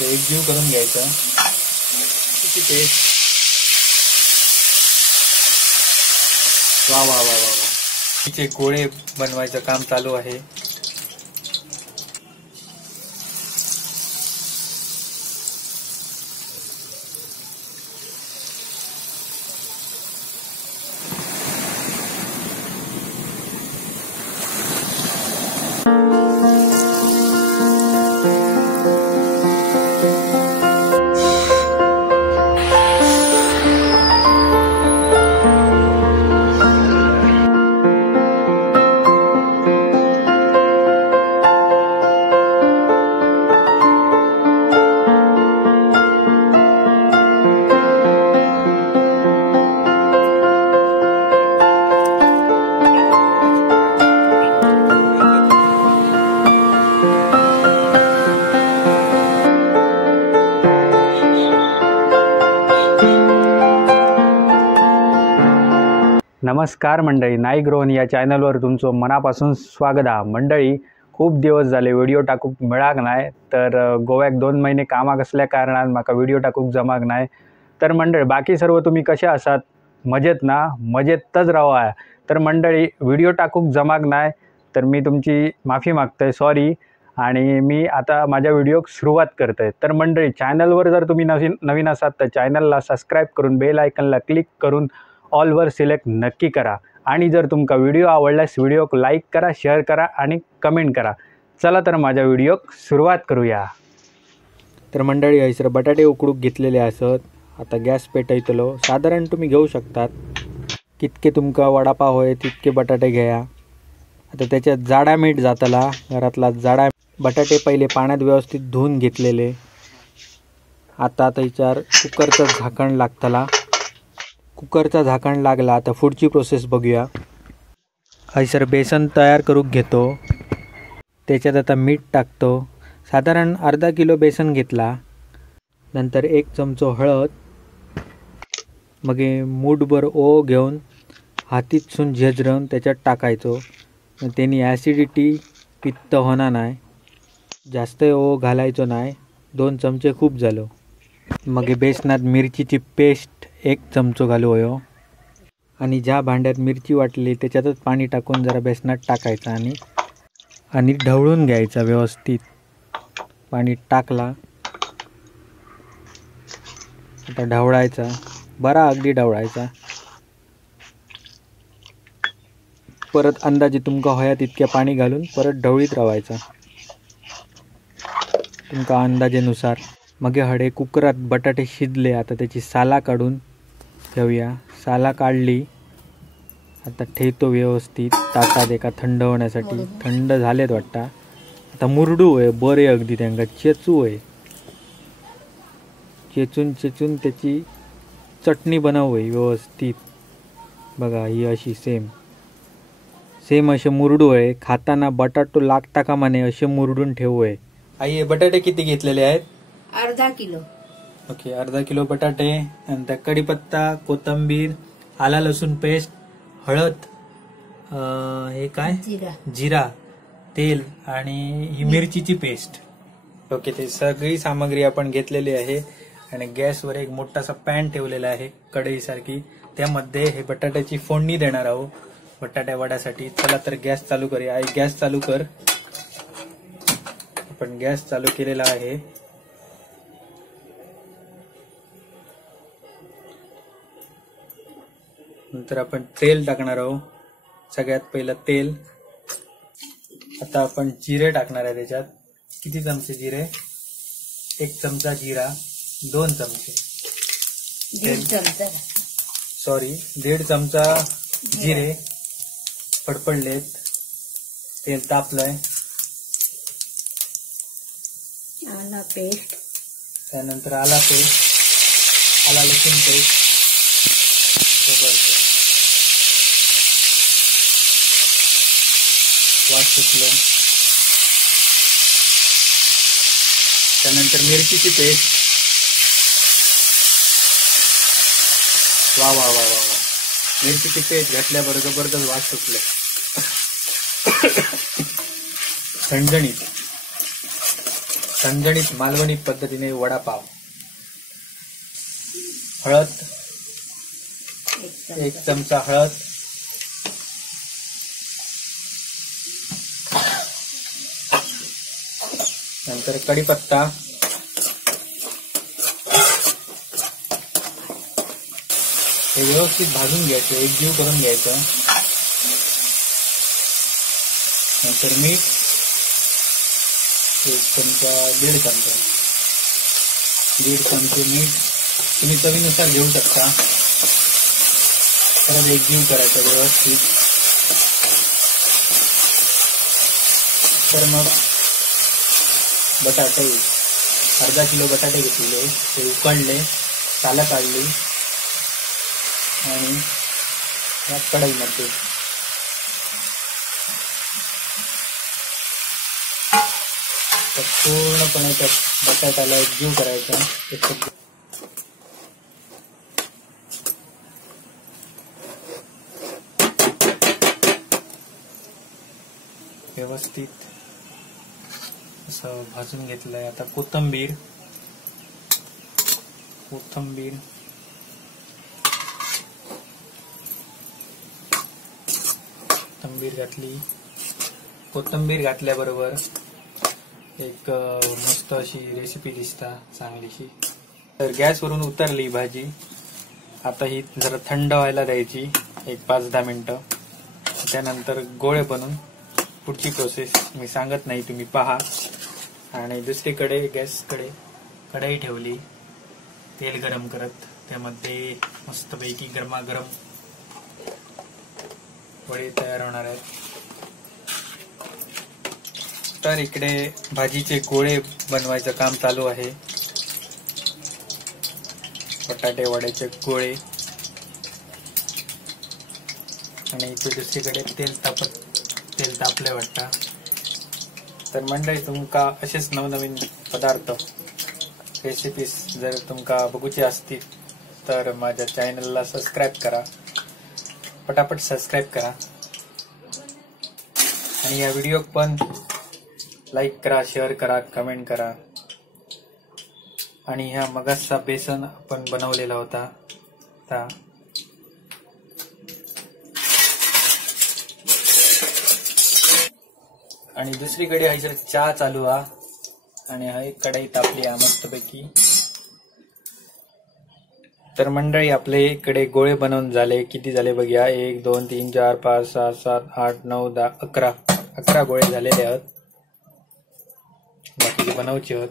एकजीव करून घ्यायचं. किती टेस्ट. वा वा वा वा वा. तिचे गोळे बनवायचं काम चालू आहे. नमस्कार मंडळी, नाईक रोहन या चॅनलवर तुमचं मनापासून स्वागत आहे. मंडळी, खूप दिवस झाले व्हिडिओ टाकूक मिळाक नाही. तर गोव्याक 2 महिने कामाक असल्या कारणान म्हाका व्हिडिओ टाकूक जमाक नाही. तर मंडळी, बाकी सर्व तुम्ही कसे आसात? मजेत ना? मजेतच राहा. तर मंडळी, व्हिडिओ टाकूक जमाक नाही तर मी तुमची माफी मागतोय, सॉरी. आणि मी आता माझ्या व्हिडिओक सुरुवात करतोय. तर मंडळी, चॅनलवर जर तुम्ही नवीन असाल तर चॅनलला सबस्क्राईब करून बेल आयकनला क्लिक करून ऑलवर सिलेक्ट नक्की करा. आणि जर तुमका व्हिडिओ आवडल्यास व्हिडिओक लाईक करा, शेअर करा आणि कमेंट करा. चला तर माझ्या व्हिडिओक सुरुवात करूया. तर मंडळी, हैसर बटाटे उकडूक घेतलेले असत. आता गॅस पेटयतलो. साधारण तुम्ही घेऊ शकतात कितके तुमका वडापाव होय तितके बटाटे घ्या. आता त्याच्यात जाडा मीठ जातला. घरातला जाडा बटाटे पहिले पाण्यात व्यवस्थित धुवून घेतलेले. आता त्याच्यावर कुकरचं झाकण लागतला. कुकरचा झाकण लागला. आता पुढची प्रोसेस बघूया. हैसर बेसन तयार करूक घेतो. त्याच्यात आता मीठ टाकतो. साधारण अर्धा किलो बेसन घेतला. नंतर 1 चमचो हळद. मग मूठभर ओवा घेऊन हातीतसून झेजरून त्याच्यात टाकायचो. त्यांनी ॲसिडिटी पित्त होणार नाही. जास्त ओवा घालायचो नाही. 2 चमचे खूप झालो. मग बेसनात मिरचीची पेस्ट 1 चमचो घालू होयो. आणि ज्या भांड्यात मिरची वाटली त्याच्यातच पाणी टाकून जरा बेसनात टाकायचं आणि ढवळून घ्यायचा व्यवस्थित. पाणी टाकला. आता ढवळायचा, बरा अगदी ढवळायचा. परत अंदाजे तुमका होया तितक्या पाणी घालून परत ढवळीत राहायचा तुमका अंदाजेनुसार. मग हडे कुकरात बटाटे शिजले. आता त्याची साला काढून घेऊया. साला काढली. आता ठेवतो व्यवस्थित ताटात एका थंड होण्यासाठी. थंड झालेत वाटतं. आता मुरडू आहे बरे अगदी. त्यांना चेचू आहे. चेचून त्याची चटणी बनवू आहे व्यवस्थित. बघा, ही अशी सेम असे मुरडू आहे. खाताना बटाटो लागता का माने असे मुरडून ठेवू आहे. आई, बटाटे किती घेतलेले आहेत? अर्धा किलो. ओके, अर्धा किलो बटाटे. नंतर कढीपत्ता, कोथिंबीर, आला लसूण पेस्ट, हळद, हे काय, जिरा, तेल आणि ही मिरचीची पेस्ट. ओके, ते सगळी सामग्री आपण घेतलेली आहे. आणि गॅसवर एक मोठासा पॅन ठेवलेला आहे कढईसारखी. त्यामध्ये हे बटाट्याची फोडणी देणार आहोत बटाट्या वड्यासाठी. चला तर गॅस चालू करूया. आई, गॅस चालू कर. आपण गॅस चालू केलेला आहे. नंतर आपण तेल टाकणार आहोत. सगळ्यात पहिलं तेल. आता आपण जिरे टाकणार आहे त्याच्यात. किती चमचे जिरे? 1 चमचा जिरा, 2 चमचे, 1.5 चमचा जिरे फडफडलेत. तेल तापलंय. आला पेस्ट. त्यानंतर आला लसूण पेस्ट. वास सुटलं. त्यानंतर मिरचीची पेस्ट. वा वा वा वा वा. मिरचीची पेस्ट घातल्याबरोबर जबरदस्त वास सुटले. झणझणीत. झणझणीत मालवणी पद्धतीने वडापाव. हळद, एक चमचा हळद, नंतर कढीपत्ता, हे व्यवस्थित भाजून घ्यायचं, एकजीव करून घ्यायचं. नंतर मीठ, एक चमचा, दीड चमचे मीठ तुम्ही चवीनुसार घेऊ शकता. परत एकजीव करायचं व्यवस्थित. तर मग बटाटे, अर्धा किलो बटाटे घेतलेले, ते उकडले, सालं काढली आणि या कढईमध्ये पूर्णपणे त्या बटाट्याला एकजीव करायचा. व्यवस्थित असं भाजून घेतलंय. आता कोथिंबीर घातली. कोथिंबीर घातल्याबरोबर एक मस्त अशी रेसिपी दिसता चांगलीशी. तर गॅसवरून उतरली भाजी. आता ही जरा थंड व्हायला द्यायची, एक 5-10 मिनिटं. त्यानंतर गोळे बनवून पुढची प्रोसेस मी सांगत नाही, तुम्ही पहा. आणि दुसरीकडे गॅसकडे कढई ठेवली, तेल गरम करत. त्यामध्ये मस्तपैकी गरमागरम वडे तयार होणार आहेत. तर इकडे भाजीचे गोळे बनवायचं काम चालू आहे. बटाटे वड्याचे गोळे. आणि इथे दुसरीकडे तेल तापले वाटतं. तर मंडळी, तुमका असेच नवनवीन पदार्थ, रेसिपीज जर तुमका बघूचे असतील तर माझ्या चॅनलला सबस्क्राईब करा, पटापट सबस्क्राईब करा. आणि या व्हिडिओ पण लाईक करा, शेअर करा, कमेंट करा. आणि ह्या मगाचा बेसन आपण बनवलेला होता आता आणि दुसरीकडे आहे चहा चालू हा. आणि हा एक कढई तापली हा मस्तपैकी. तर मंडळी, आपले इकडे गोळे बनवून झाले. किती झाले बघूया, 1 2 3 4 5 6 7 8 9 10 11 गोळे झालेले आहेत. बाकीचे बनवचे आहेत.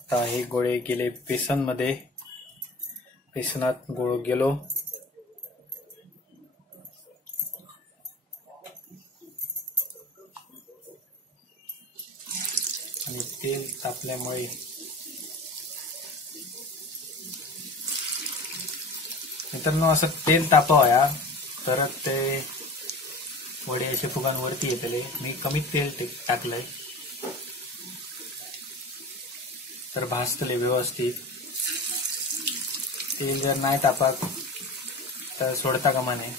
आता हे गोळे गेले बेसनमध्ये. बेसनात गोळ गेलो. आणि तेल तापल्यामुळे मित्रांनो, असं तेल तापवाया तरच ते वडे असे फुगांवरती येतले. मी कमी तेल टाकलंय तर भाजतले व्यवस्थित. तेल जर नाही तापत तर सोडता कामा नये.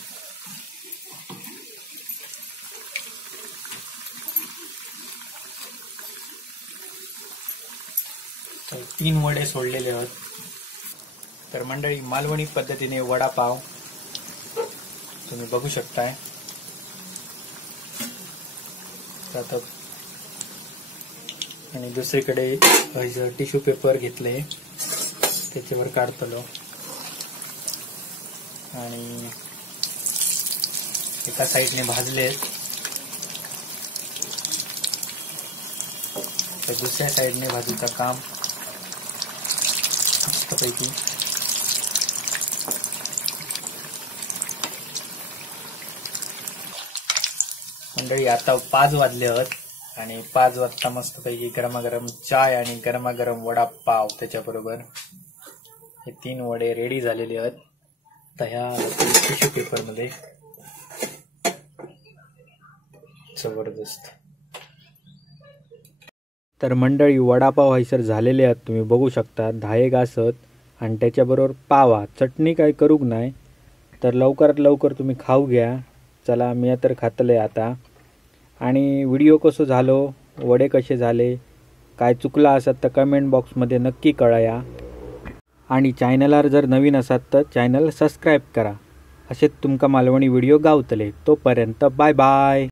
तर 3 वडे सोडलेले आहेत. तर मंडळी, मालवणी पद्धतीने वडापाव तुम्ही बघू शकताय. आणि दुसरीकडे टिश्यू पेपर घेतले, त्याच्यावर काढतलो. आणि एका साईडने भाजले तर दुसऱ्या साईडने भाजूचं काम मस्तपैकी. मंडळी, आता 5 वाजले आहेत आणि 5 वाजता मस्तपैकी गरमागरम चाय आणि गरमागरम वडापाव त्याच्याबरोबर हे 3 वडे रेडी झालेले आहेत. तर ह्या टिश्यू पेपर मध्ये जबरदस्त. तर मंडळी, वडापाव हैसर झालेले आहेत, तुम्ही बघू शकता. 10 घासत आणि त्याच्याबरोबर पावा. चटणी काय करूक नाही, तर लवकरात लवकर तुम्ही खाऊ घ्या. चला, मी तर खातले आता. आणि व्हिडिओ कसो झालो, वडे कसे झाले, काय चुकला असत तर कमेंट बॉक्समध्ये नक्की कळया. आणि चॅनलार जर नवीन असात तर चॅनल सबस्क्राईब करा. असेच तुमका मालवणी व्हिडिओ गावतले. तोपर्यंत बाय बाय.